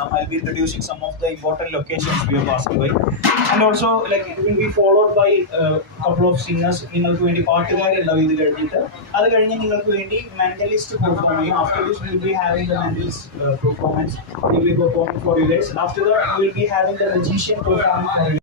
I'll be introducing some of the important locations we are passing by, and also like it will be followed by couple of singers. നിങ്ങൾക്ക് വേണ്ടി പാട്ടുകാരുണ്ടാവും ഇത് കഴിഞ്ഞിട്ട്. അത് കഴിഞ്ഞ് നിങ്ങൾക്ക് വേണ്ടി മെന്റലിസ്റ്റ് പെർഫോം ചെയ്യും. After this we will be having the mentalist performance. We will be performing for you guys. After that we will be having the magician performing for you.